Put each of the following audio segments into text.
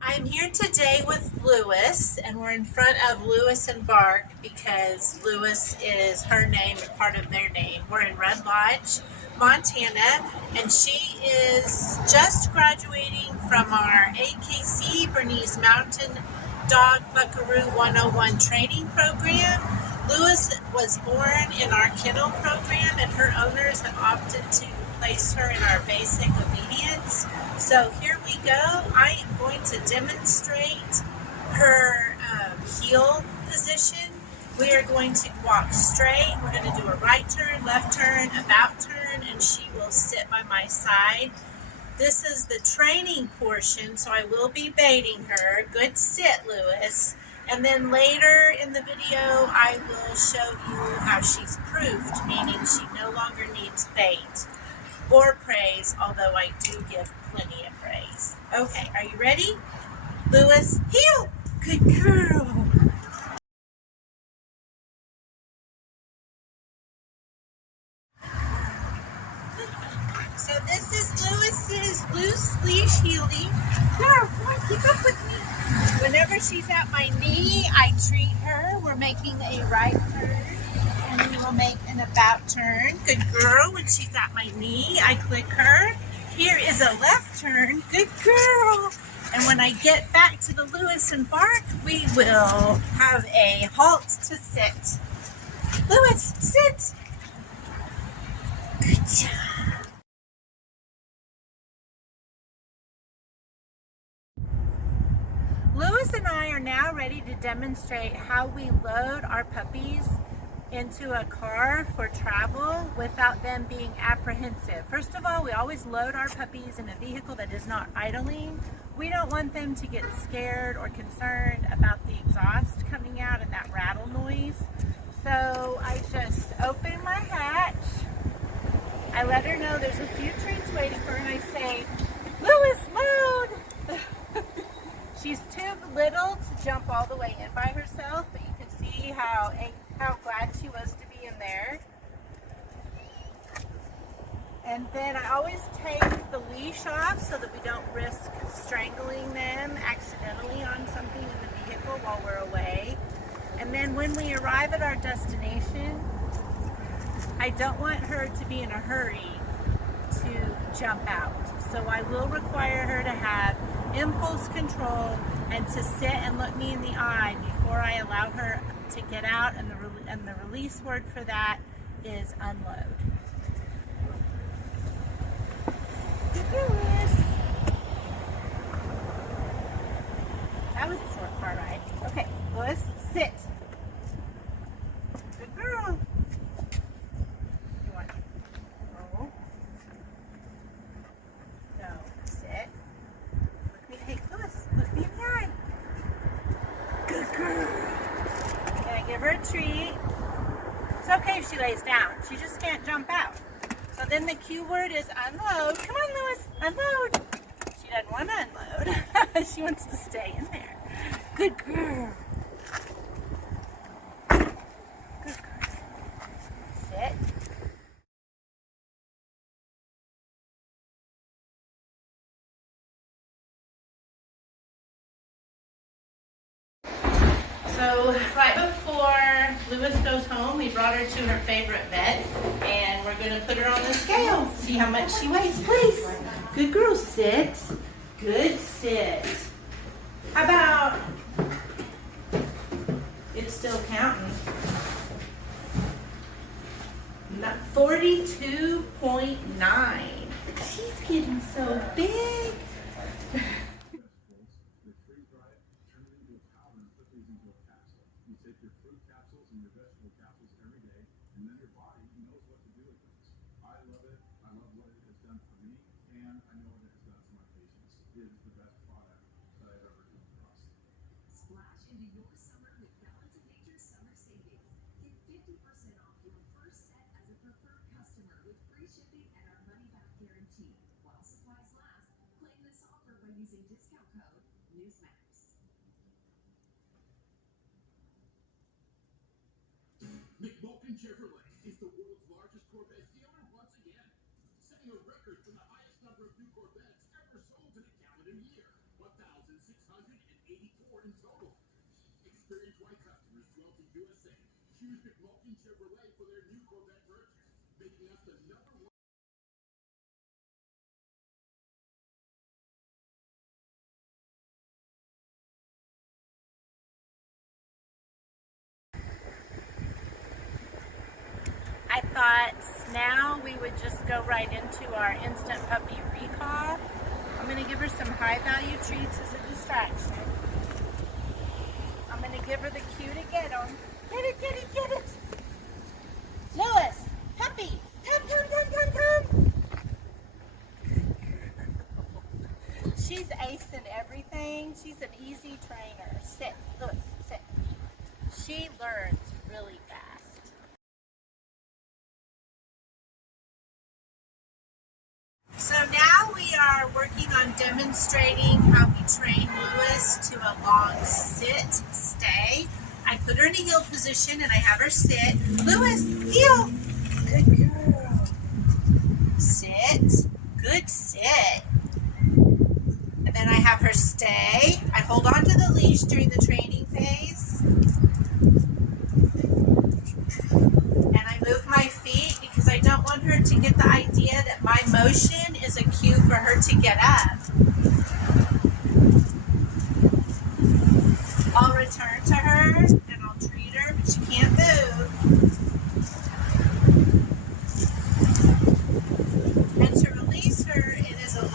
I'm here today with Lewis, and we're in front of Lewis and Bark because Lewis is her name and part of their name. We're in Red Lodge, Montana, and she is just graduating from our AKC Bernese Mountain Dog Buckaroo 101 training program. Lewis was born in our kennel program, and her owners have opted to place her in our basic obedience. So here we go. I am going to demonstrate her heel position. We are going to walk straight. We're going to do a right turn, left turn, about turn, and she will sit by my side. This is the training portion, so I will be baiting her. Good sit, Lewis. And then later in the video, I will show you how she's proofed, meaning she no longer needs bait or praise, although I do give plenty of praise. Okay, are you ready? Lewis, heel! Good girl! So this is Lewis's loose leash heeling. Girl, come on, keep up with me. Whenever she's at my knee, I treat her. We're making a right turn, and we will make an about turn. Good girl. When she's at my knee, I click her. Here is a left turn. Good girl. And when I get back to the Lewis and Bark, we will have a halt to sit. Lewis, sit. Good job. Lewis and I are now ready to demonstrate how we load our puppies into a car for travel without them being apprehensive. First of all, we always load our puppies in a vehicle that is not idling. We don't want them to get scared or concerned about the exhaust coming out and that rattle noise. So I just open my hatch. I let her know there's a few treats waiting for her, and I say, Lewis, load! She's too little to jump all the way in by herself, but you can see how glad she was to be in there. And then I always take the leash off so that we don't risk strangling them accidentally on something in the vehicle while we're away. And then when we arrive at our destination, I don't want her to be in a hurry to jump out. So I will require her to have impulse control and to sit and look me in the eye before I allow her to get out, and the release word for that is unload. Lewis. That was a short car ride. Okay, Lewis, sit. Good girl. You want to roll? No, sit. Look me, hey, Lewis, look me in the eye. Good girl. Gonna give her a treat. It's okay if she lays down. She just can't jump out. So then the cue word is unload. Come on, Lewis, unload. She doesn't want to unload. She wants to stay in there. Good girl. Good girl. Sit. So right before Lewis goes home, we brought her to her favorite vet, and we're going to put her on the scale. See how much she weighs, please. Good girl, sit. Good sit. How about, it's still counting, 42.9. She's getting so big. You take your fruit capsules and your vegetable capsules every day, and then your body knows what to do with those. I love it. I love what it has done for me, and I know what it has done for my patients. It is the best product that I've ever come across. Splash into your summer with Balance of Nature's summer savings. Get 50% off your first set as a preferred customer with free shipping and our money-back guarantee. While supplies last, claim this offer by using discount code NEWSMAX. McMulkin Chevrolet is the world's largest Corvette dealer once again, setting a record for the highest number of new Corvettes ever sold in a calendar year. 1,684 in total. Experienced white customers dwell to USA. Choose McMulkin Chevrolet for their new Corvette purchase, making us the #1. I thought now we would just go right into our instant puppy recall. I'm going to give her some high value treats as a distraction. I'm going to give her the cue to get them. Get it, get it, get it! Lewis, puppy, come, come, come, come, come! She's acing everything. She's an easy trainer. Sit, Lewis, sit. She learns really fast. So now we are working on demonstrating how we train Lewis to a long sit, stay. I put her in a heel position and I have her sit. Lewis, heel. Good girl. Sit. Good sit. And then I have her stay. I hold on to the leash during the training phase. And I move my feet because I don't want her to get the idea that my motion is a cue for her to get up. I'll return to her and I'll treat her, but she can't move. And to release her, it is a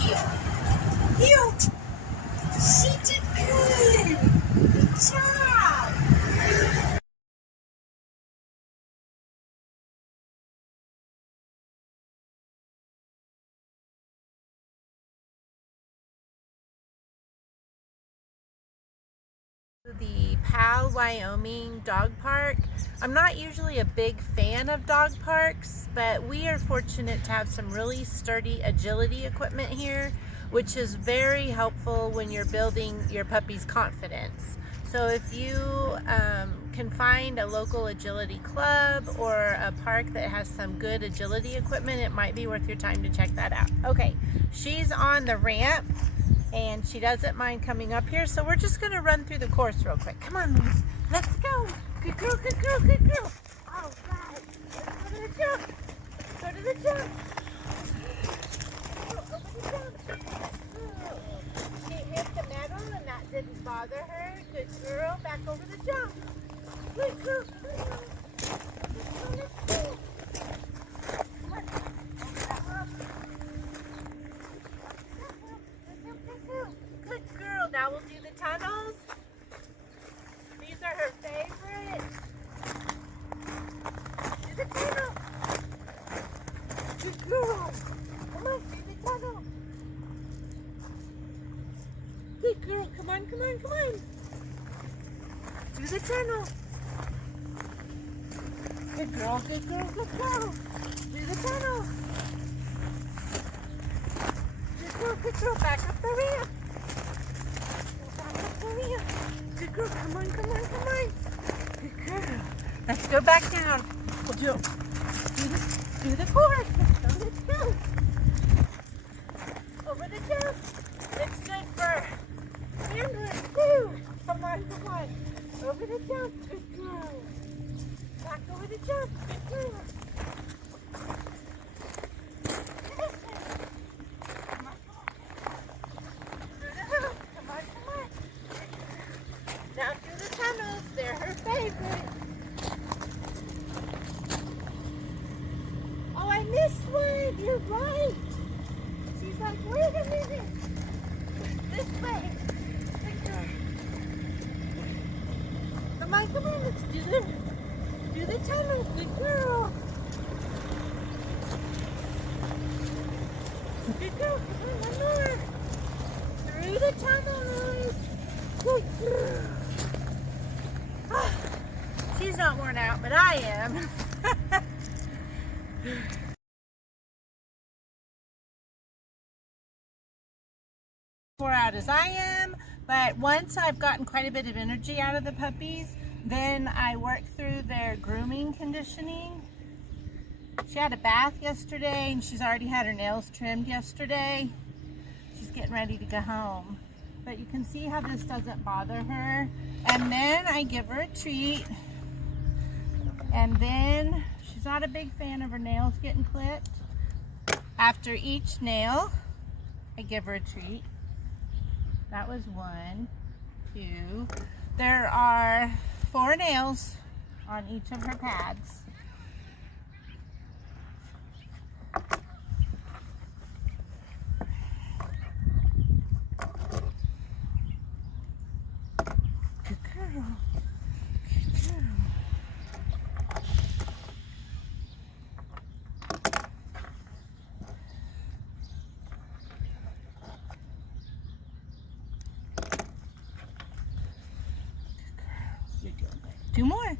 heel. Heel! She did good! Good job! The Powell, Wyoming dog park. I'm not usually a big fan of dog parks, but we are fortunate to have some really sturdy agility equipment here, which is very helpful when you're building your puppy's confidence. So if you can find a local agility club or a park that has some good agility equipment, it might be worth your time to check that out. Okay, she's on the ramp. And she doesn't mind coming up here, so we're just gonna run through the course real quick. Come on, Lewis. Let's go. Good girl, good girl, good girl. All right. Let's go to the jump. Go to the jump. Go over the jump. She hit the metal and that didn't bother her. Good girl. Back over the jump. Good girl, good girl. Let's go. Come on. Over that hump. Good girl. Now we'll do the tunnels. These are her favorite. Do the tunnel. Good girl. Come on, do the tunnel. Good girl. Come on, come on, come on. Do the tunnel. Good girl, good girl, good girl. Do the tunnel. Good girl, back up the ramp. Back up the ramp. Good girl, come on, come on, come on. Good girl. Let's go back down. We'll do the course. Let's go. Over the jump. It's good for handling too. Come on, come on. Over the jump. Good girl. Back over the jump. Good girl. Now through the tunnels, they're her favorite. Oh, I missed one. You're right. She's like, wait a minute. This way. Good girl. Come on, let's do the tunnel. Good girl. Good girl. Come on, one more. Through the tunnels. Good girl. She's not worn out, but I am. Wore out as I am, but once I've gotten quite a bit of energy out of the puppies, then I work through their grooming conditioning. She had a bath yesterday and she's already had her nails trimmed yesterday. she's getting ready to go home. But you can see how this doesn't bother her. And then I give her a treat. And then she's not a big fan of her nails getting clipped. After each nail, I give her a treat. That was 1, 2. There are 4 nails on each of her pads. Good girl. Good girl. You're doing good. 2 more.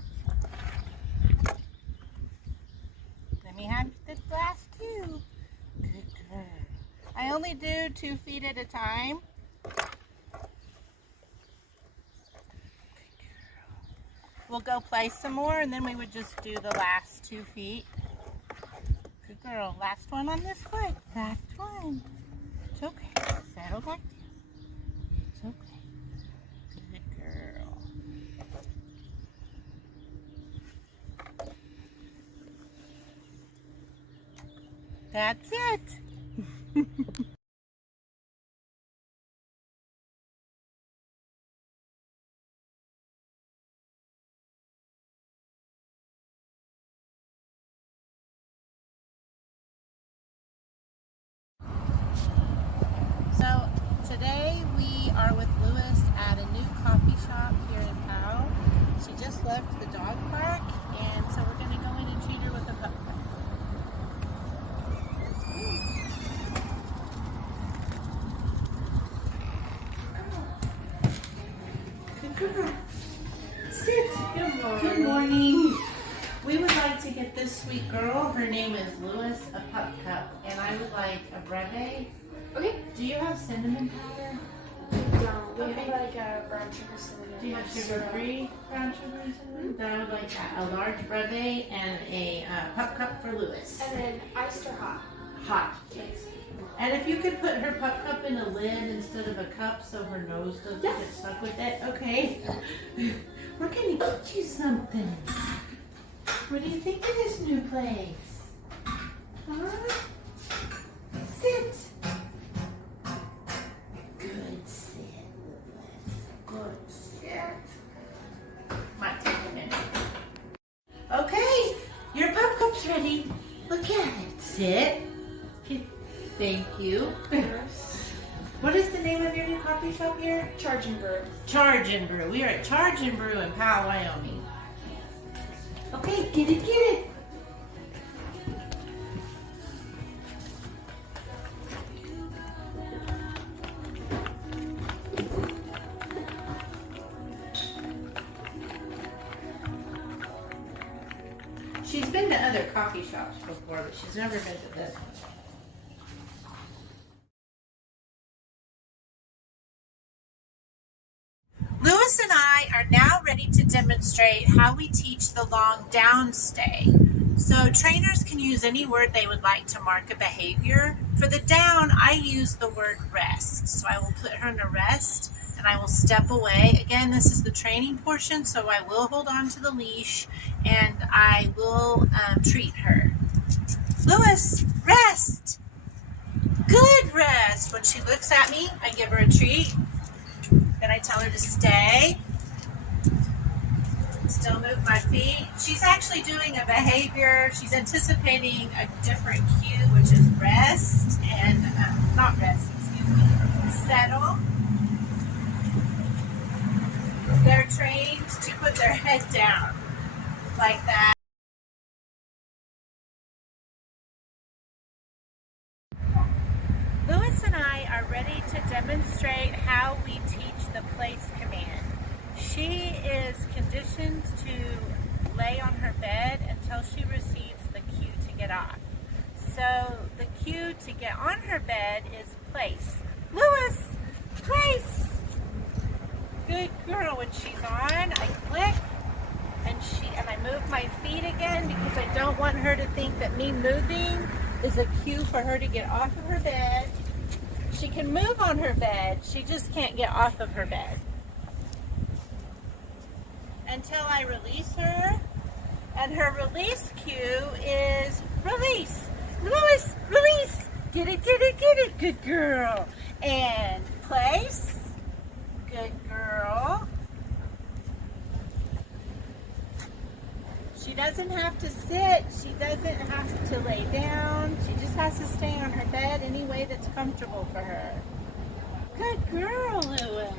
Let me have the last 2. Good girl. I only do 2 feet at a time. We'll go play some more and then we would just do the last 2 feet. Good girl. Last one on this foot. Last one. It's okay. Settle back down. It's okay. Good girl. That's it. So today we are with Lewis at a new coffee shop here in Powell. She just left the dog park, and so we're going to go in and treat her with a pup cup. Good girl. Sit. Good morning. Good morning. We would like to get this sweet girl, her name is Lewis, a pup cup, and I would like a breve. Okay. Do you have cinnamon powder? No, we Okay. have like a brown sugar cinnamon. Do you have sugar-free brown sugar and cinnamon? Then I would like a large breve and a pup cup for Lewis. And then iced or hot? Hot, please. And if you could put her pup cup in a lid instead of a cup so her nose doesn't Yeah. get stuck with it, okay? We're gonna get you something. What do you think of this new place? Huh? Sit. Good sit, Lewis. Good sit. Might take a minute. Okay, your pup cup's ready. Look at it. Sit. Thank you. What is the name of your new coffee shop here? Charge and brew. Charge and Brew. We are at Charge and Brew in Powell, Wyoming. Okay, get it, get it. She's been to other coffee shops before, but she's never been to this one. Lewis and I are now ready to demonstrate how we teach the long down stay. So trainers can use any word they would like to mark a behavior. For the down, I use the word rest. So I will put her in a rest and I will step away. Again, this is the training portion, so I will hold on to the leash and I will treat her. Lewis, rest. Good rest. When she looks at me, I give her a treat. Then I tell her to stay. Still move my feet. She's actually doing a behavior. She's anticipating a different cue, which is rest and, not rest, excuse me, settle. They're trained to put their head down like that. Lewis and I are ready to demonstrate how we teach the place command. She is conditioned to lay on her bed until she receives the cue to get off. So the cue to get on her bed is place. Lewis, place. Good girl. When she's on, I click and I move my feet again because I don't want her to think that me moving is a cue for her to get off of her bed. She can move on her bed. She just can't get off of her bed. Until I release her. And her release cue is release. Louis, release. Get it, get it, get it. Good girl. And place. Good girl. She doesn't have to sit. She doesn't have to lay down. She just has to stay on her bed any way that's comfortable for her. Good girl, Louis.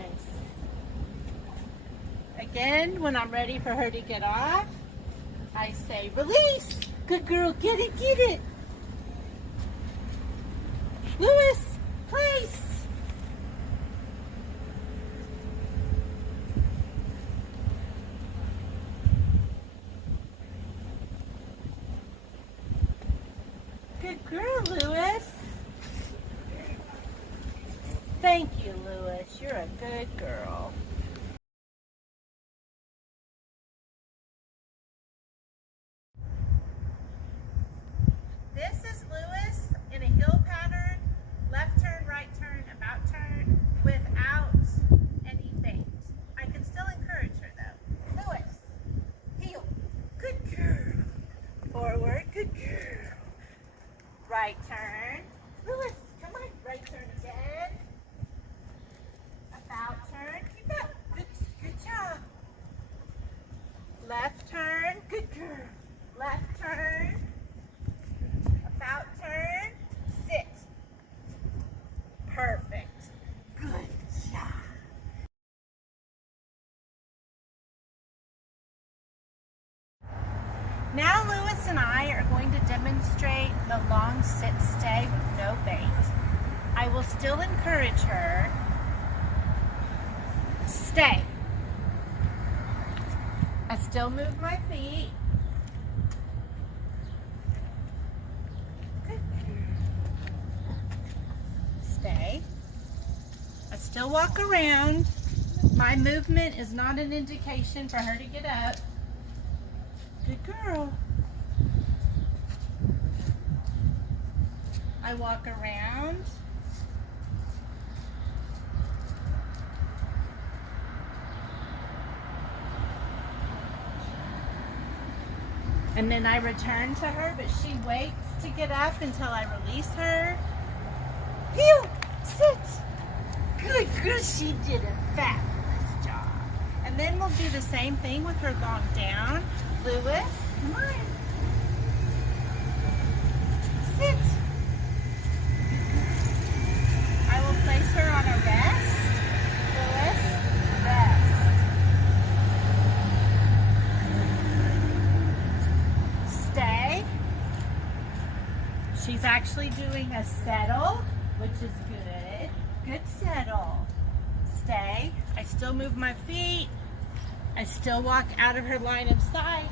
Again, when I'm ready for her to get off, I say, release. Good girl, get it, get it. Louis, place. Good girl, Louis. Thank you, Louis. You're a good girl. This is Louis in a heel pattern, left turn, right turn, about turn, without any feint. I can still encourage her though. Louis, heel, good girl. Forward, good girl. Right turn. Louis, come on, right turn again. About turn, keep up. Good job. Left turn, good girl. Left turn. About turn, sit. Perfect. Good job. Now Louis and I are going to demonstrate the long sit stay with no bait. I will still encourage her. Stay. I still move my feet. Stay. I still walk around. My movement is not an indication for her to get up. Good girl. I walk around. And then I return to her, but she waits to get up until I release her. Heel, sit. Good girl, she did a fabulous job. And then we'll do the same thing with her gone down. Louis, come on. Sit. I will place her on a rest. Louis, rest. Stay. She's actually doing a settle, which is good. Good settle. Stay. I still move my feet. I still walk out of her line of sight.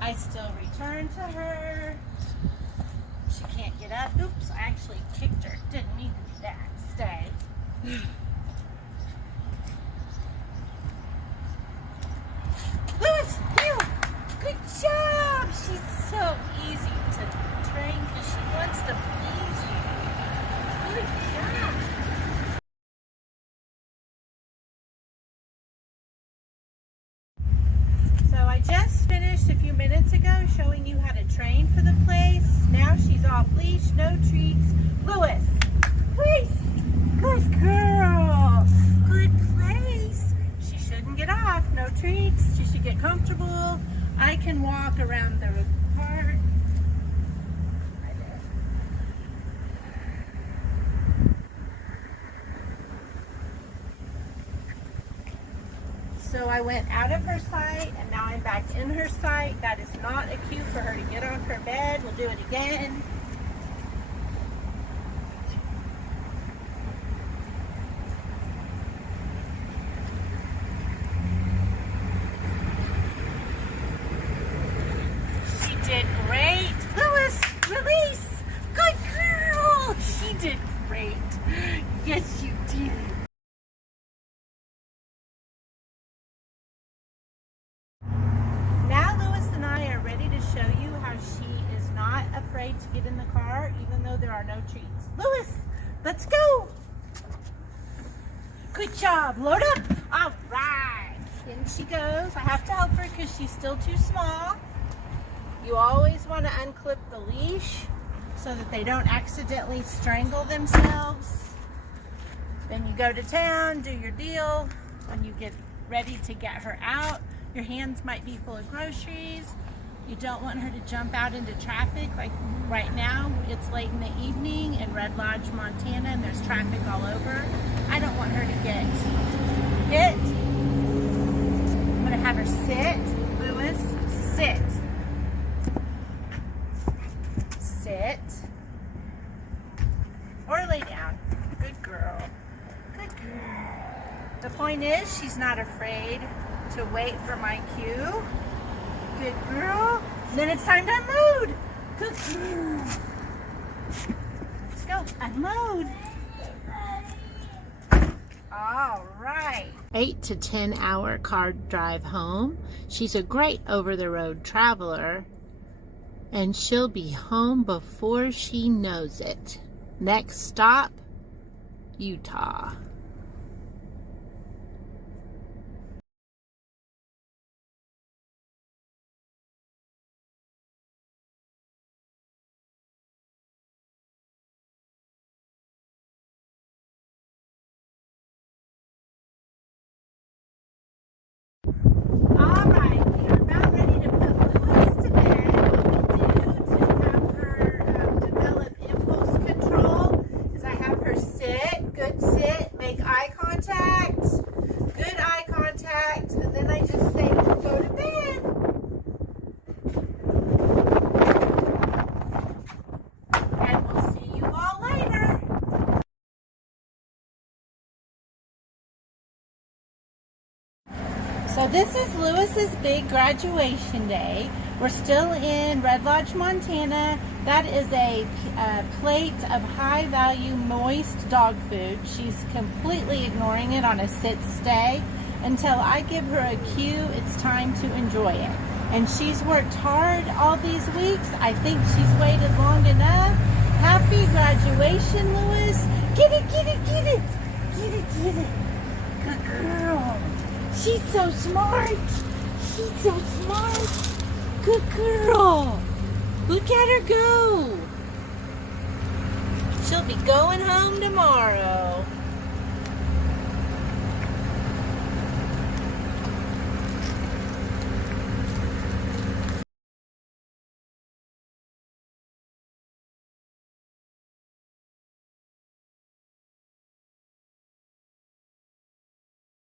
I still return to her. She can't get up. Oops, I actually kicked her. Didn't mean to do that. Stay. Louis, heel. Good job. She's so easy to train because she wants to please you. Good job. So I just finished a few minutes ago showing you how to train for the place. Now she's off leash, no treats. Louis, place. Good girl. Good place. She shouldn't get off, no treats. She should get comfortable. I can walk around the park. Right there. So I went out of her sight and now I'm back in her sight. That is not a cue for her to get off her bed. We'll do it again. She did great. Louis, release. Good girl. She did great. Yes, you did. even though there are no treats. Lewis, let's go. Good job. Load up. All right. In she goes. I have to help her because she's still too small. You always want to unclip the leash so that they don't accidentally strangle themselves. Then you go to town, do your deal. When you get ready to get her out, your hands might be full of groceries. You don't want her to jump out into traffic. Like right now, it's late in the evening in Red Lodge, Montana, and there's traffic all over. I don't want her to get hit. I'm gonna have her sit. Lewis, sit. Sit. Or lay down. Good girl. Good girl. The point is, she's not afraid to wait for my cue. Good girl. And then it's time to unload. Good girl. Let's go. Unload. All right. 8 to 10 hour car drive home. She's a great over-the-road traveler, and she'll be home before she knows it. Next stop, Utah. All right, we are about ready to put Lewis to bed. What we do to have her develop impulse control is I have her sit, good sit, make eye contact, good eye contact, and then I just say, go to bed. And we'll see you all later. So this is Lewis's big graduation day. We're still in Red Lodge, Montana. That is a plate of high-value moist dog food. She's completely ignoring it on a sit-stay until I give her a cue. It's time to enjoy it. And she's worked hard all these weeks. I think she's waited long enough. Happy graduation, Lewis. Get it, get it, get it. Get it, get it. Good girl. She's so smart. She's so smart. Good girl. Look at her go. She'll be going home tomorrow.